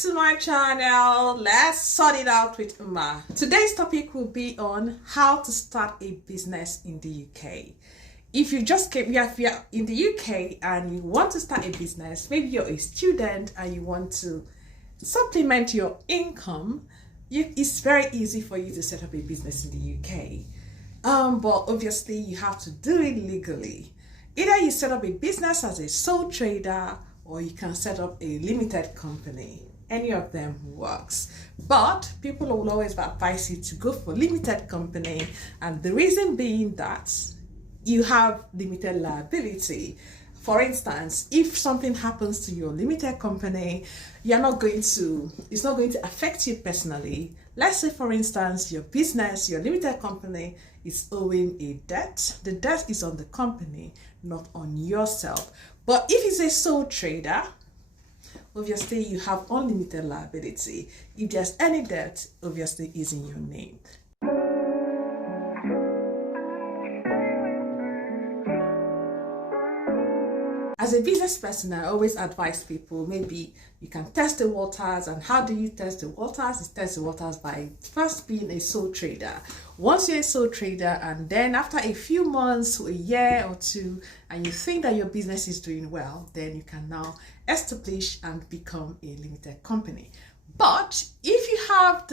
to my channel. Let's sort it out with Uma. Today's topic will be on how to start a business in the UK. If you just came, if you're in the UK and you want to start a business, maybe you're a student and you want to supplement your income, it's very easy for you to set up a business in the UK. But obviously you have to do it legally. Either you set up a business as a sole trader or you can set up a limited company. Any of them works. But people will always advise you to go for limited company, and the reason being that you have limited liability. For instance, if something happens to your limited company, it's not going to affect you personally. Let's say, for instance, your business, your limited company is owing a debt. The debt is on the company, not on yourself. But if it's a sole trader, obviously you have unlimited liability. If there's any debt, obviously it's in your name. As a business person, I always advise people, maybe you can test the waters. And how do you test the waters? You test the waters by first being a sole trader. Once you're a sole trader, and then after a few months, a year or two, and you think that your business is doing well, then you can now establish and become a limited company. But if you have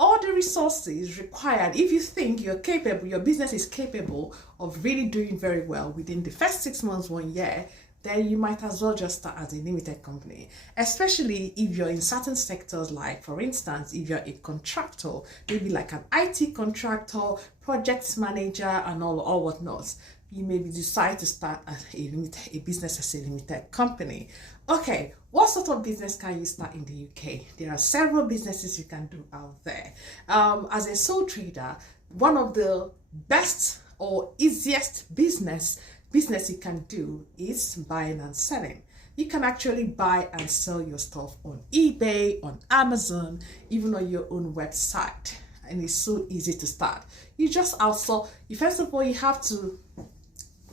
all the resources required, if you think you're capable, your business is capable of really doing very well within the first 6 months, 1 year, then you might as well just start as a limited company. Especially if you're in certain sectors, like for instance, if you're a contractor, maybe like an IT contractor, project manager, and all whatnot. You maybe decide to start a business as a limited company. Okay, what sort of business can you start in the UK? There are several businesses you can do out there. As a sole trader, one of the best or easiest business you can do is buying and selling. You can actually buy and sell your stuff on eBay, on Amazon, even on your own website. And it's so easy to start. You just outsource. First of all, you have to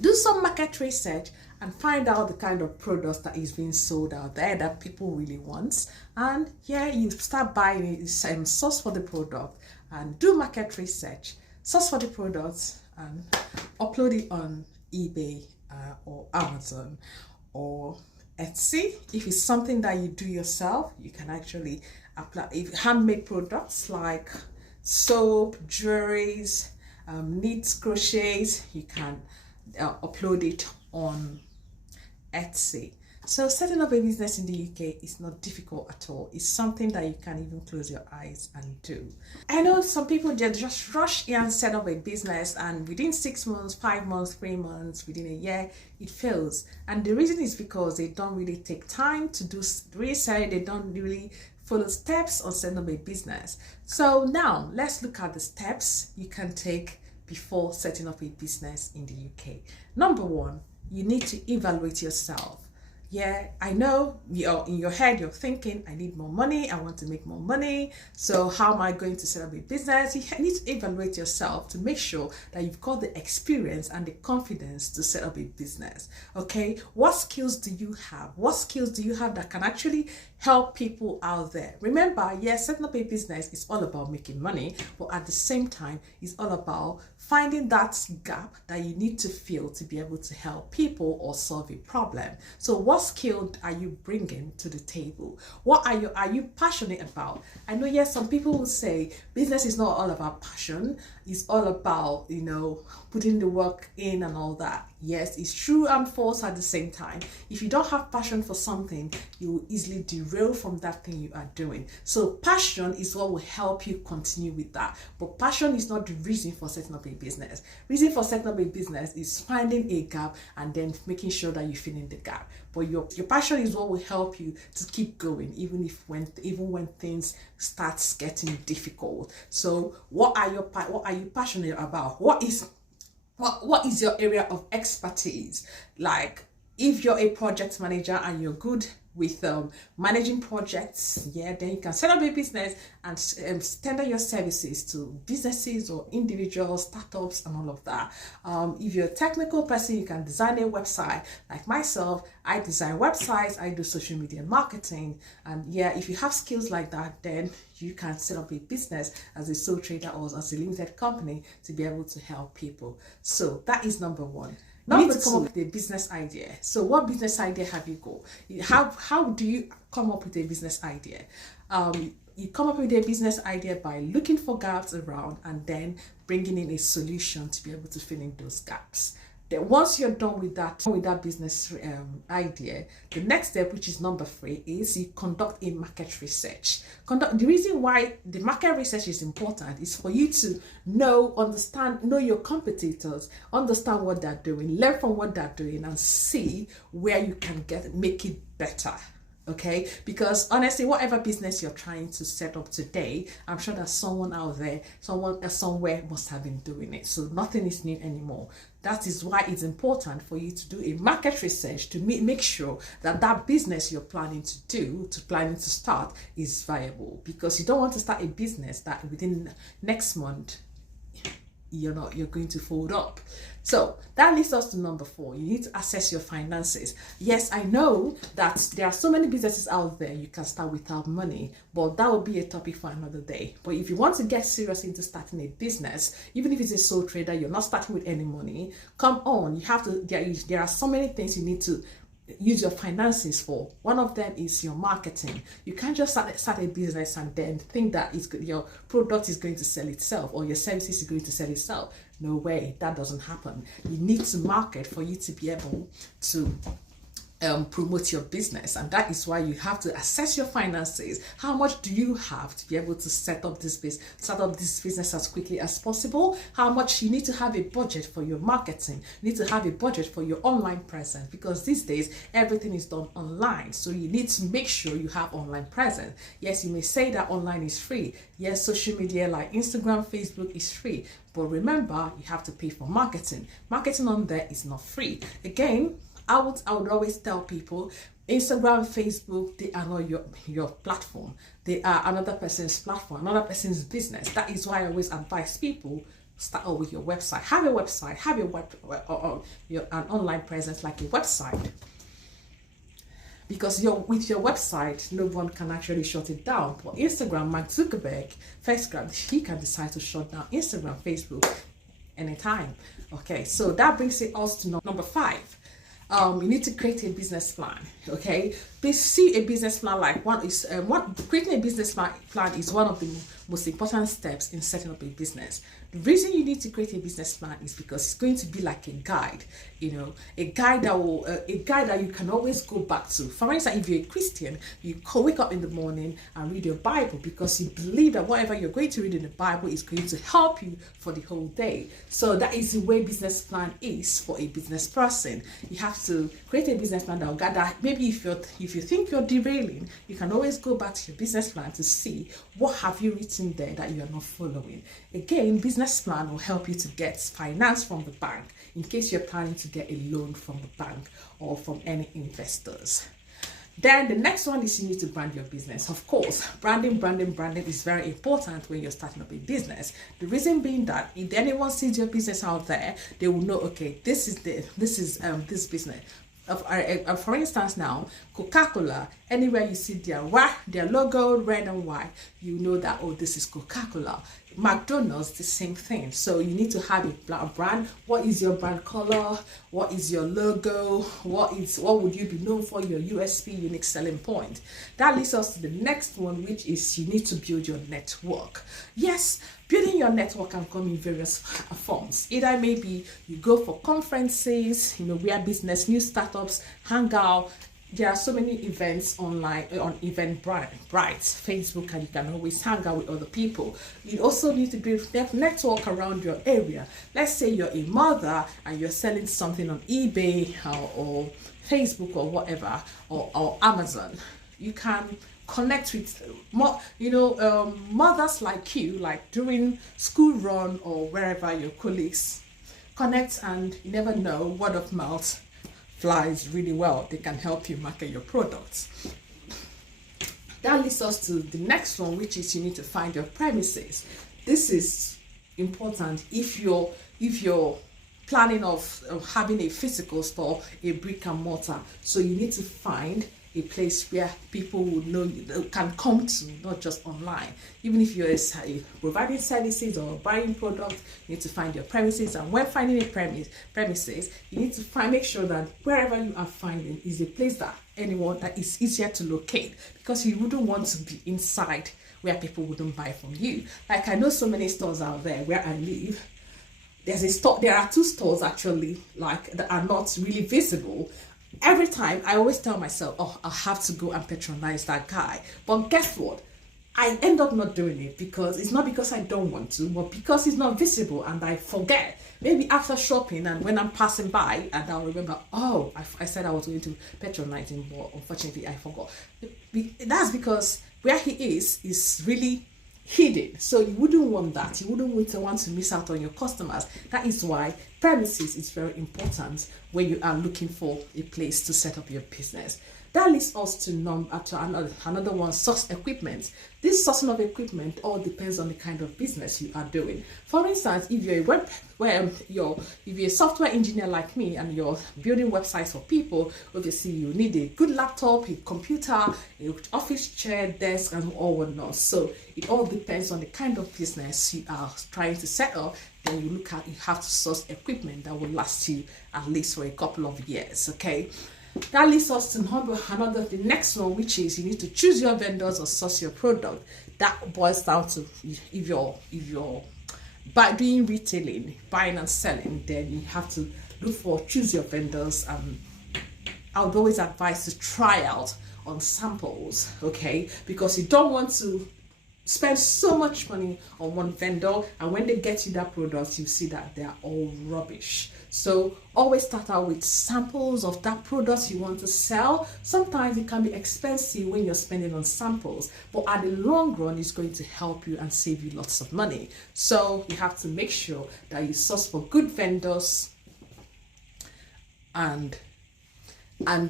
do some market research and find out the kind of products that is being sold out there that people really want. And yeah, you start buying it, source for the product and do market research, source for the products and upload it on eBay or Amazon or Etsy. If it's something that you do yourself, you can actually apply handmade products like soap, jewelries, knits, crochets. You can upload it on Etsy. So setting up a business in the UK is not difficult at all. It's something that you can even close your eyes and do. I know some people just rush in and set up a business, and within 6 months, 5 months, 3 months, within a year, it fails. And the reason is because they don't really take time to do research. They don't really follow steps on setting up a business. So now let's look at the steps you can take before setting up a business in the UK. Number one, you need to evaluate yourself. Yeah, I know you're in your head, you're thinking, I need more money, I want to make more money. So how am I going to set up a business? You need to evaluate yourself to make sure that you've got the experience and the confidence to set up a business. Okay, what skills do you have? What skills do you have that can actually help people out there? Remember, yes, setting up a business is all about making money, but at the same time, it's all about finding that gap that you need to fill to be able to help people or solve a problem. So what skill are you bringing to the table? What are you passionate about? I know, yes, some people will say business is not all about passion. It's all about, putting the work in and all that. Yes, it's true and false at the same time. If you don't have passion for something, you will easily derail from that thing you are doing. So passion is what will help you continue with that. But passion is not the reason for setting up a business. Reason for setting up a business is finding a gap and then making sure that you fill in the gap. But your passion is what will help you to keep going, even when things starts getting difficult. So what are you passionate about? What is your area of expertise? Like if you're a project manager and you're good with managing projects. Yeah, then you can set up a business and tender your services to businesses or individuals, startups, and all of that. If you're a technical person, you can design a website. Like myself, I design websites, I do social media marketing, and yeah, if you have skills like that, then you can set up a business as a sole trader or as a limited company to be able to help people. So that is number one. You need to come up with a business idea. So what business idea have you got? How do you come up with a business idea? You come up with a business idea by looking for gaps around and then bringing in a solution to be able to fill in those gaps. Then once you're done with that business idea, the next step, which is number 3, is you conduct a market research. The reason why the market research is important is for you to know your competitors, understand what they're doing, learn from what they're doing, and see where you can make it better. Okay, because honestly, whatever business you're trying to set up today, I'm sure that someone out there, somewhere must have been doing it. So nothing is new anymore. That is why it's important for you to do a market research to make sure that business you're planning to start is viable, because you don't want to start a business that within next month you're going to fold up. So that leads us to number 4. You need to assess your finances. Yes, I know that there are so many businesses out there you can start without money, but that will be a topic for another day. But if you want to get serious into starting a business, even if it's a sole trader, you're not starting with any money, come on, you have to, there are so many things you need to use your finances for. One of them is your marketing. You can't just start a business and then think that your product is going to sell itself or your services is going to sell itself. No way, that doesn't happen. You need to market for you to be able to promote your business, and that is why you have to assess your finances. How much do you have to be able to set up this business as quickly as possible? How much you need to have a budget for your marketing? You need to have a budget for your online presence, because these days everything is done online, so you need to make sure you have online presence. Yes, you may say that online is free. Yes, social media like Instagram, Facebook is free, but remember, you have to pay for marketing. Marketing on there is not free. Again, I would always tell people, Instagram, Facebook, they are not your platform. They are another person's platform, another person's business. That is why I always advise people, start out with your website. Have a website, have an online presence like a website. Because with your website, no one can actually shut it down. But Instagram, Mark Zuckerberg, he can decide to shut down Instagram, Facebook anytime. Okay, so that brings us to number 5. You need to create a business plan. Okay, please see a business plan like creating a business plan is one of the most important steps in setting up a business. The reason you need to create a business plan is because it's going to be like a guide, a guide that you can always go back to. For instance, if you're a Christian, you wake up in the morning and read your Bible because you believe that whatever you're going to read in the Bible is going to help you for the whole day. So that is the way business plan is for a business person. You have to create a business plan that will gather. Maybe if you think you're derailing, you can always go back to your business plan to see what have you written there that you are not following. Again, business plan will help you to get finance from the bank in case you're planning to get a loan from the bank or from any investors. Then the next one is you need to brand your business. Of course, branding is very important when you're starting up a business. The reason being that if anyone sees your business out there, they will know, okay, this is this business. For instance, now Coca-Cola, anywhere you see their logo red and white, you know that, oh, this is Coca-Cola. McDonald's, the same thing. So you need to have a brand. What is your brand color? What is your logo? What would you be known for? Your USP, unique selling point. That leads us to the next one, which is you need to build your network. Yes, building your network can come in various forms. Either maybe you go for conferences, where business, new startups hang out. There are so many events online on Eventbrite, Facebook, and you can always hang out with other people. You also need to build a network around your area. Let's say you're a mother and you're selling something on eBay or Facebook or whatever, or Amazon. You can connect with mothers like you, like during school run or wherever your colleagues connect, and you never know, word of mouth flies really well, they can help you market your products. That leads us to the next one, which is you need to find your premises. This is important if you're planning of having a physical store, a brick and mortar. So you need to find a place where people will know you, can come to, not just online. Even if you're providing services or buying products, you need to find your premises. And when finding a premises, you need to make sure that wherever you are finding is a place that is easier to locate, because you wouldn't want to be inside where people wouldn't buy from you. Like, I know so many stores out there where I live. There are 2 stores actually, like, that are not really visible. Every time I always tell myself, oh, I'll have to go and patronize that guy. But guess what? I end up not doing it, because it's not because I don't want to, but because it's not visible and I forget. Maybe after shopping and when I'm passing by, and I'll remember, oh, I said I was going to patronize him, but unfortunately I forgot. That's because where he is really hidden. So you wouldn't want that. You wouldn't want to miss out on your customers. That is why premises is very important when you are looking for a place to set up your business. That leads us to another one, source equipment. This sourcing of equipment all depends on the kind of business you are doing. For instance, if you're a software engineer like me and you're building websites for people, obviously you need a good laptop, a computer, an office chair, desk, and all whatnot. So it all depends on the kind of business you are trying to set up. Then you have to source equipment that will last you at least for a couple of years. Okay. That leads us to the next one, which is you need to choose your vendors or source your product. That boils down to if you're doing retailing, buying and selling, then you have to choose your vendors. I would always advise to try out on samples, okay, because you don't want to spend so much money on one vendor, and when they get you that product, you see that they are all rubbish. So always start out with samples of that product you want to sell. Sometimes it can be expensive when you're spending on samples, but at the long run, it's going to help you and save you lots of money. So you have to make sure that you source for good vendors and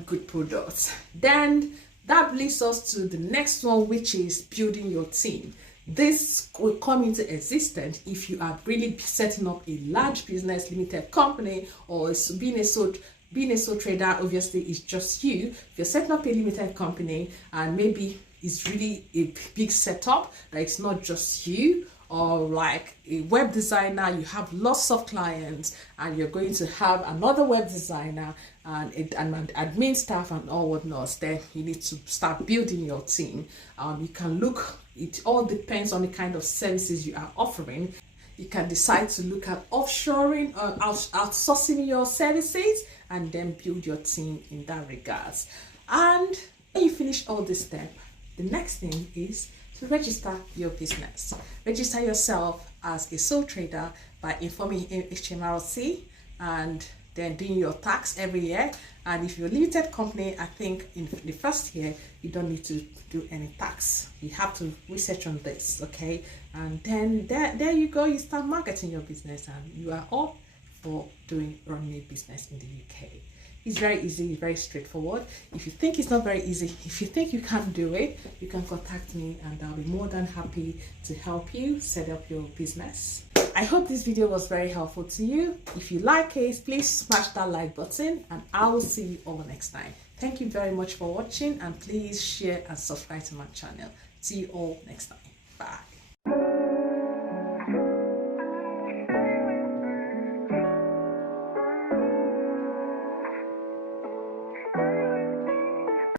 good products. Then that leads us to the next one, which is building your team. This will come into existence if you are really setting up a large business, limited company, or being a sole trader. Obviously, it's just you. If you're setting up a limited company and maybe it's really a big setup, that it's not just you, or like a web designer, you have lots of clients and you're going to have another web designer and admin staff and all whatnot, then you need to start building your team. It all depends on the kind of services you are offering. You can decide to look at offshoring or outsourcing your services and then build your team in that regards. And when you finish all this step, the next thing is to register your business. Register yourself as a sole trader by informing HMRC and then doing your tax every year. And if you're a limited company, I think in the first year, you don't need to do any tax. You have to research on this, okay? And then there you go, you start marketing your business and you are all for running a business in the UK. It's very easy, very straightforward. If you think it's not very easy, if you think you can't do it, you can contact me and I'll be more than happy to help you set up your business. I hope this video was very helpful to you. If you like it, please smash that like button and I will see you all next time. Thank you very much for watching and please share and subscribe to my channel. See you all next time. Bye.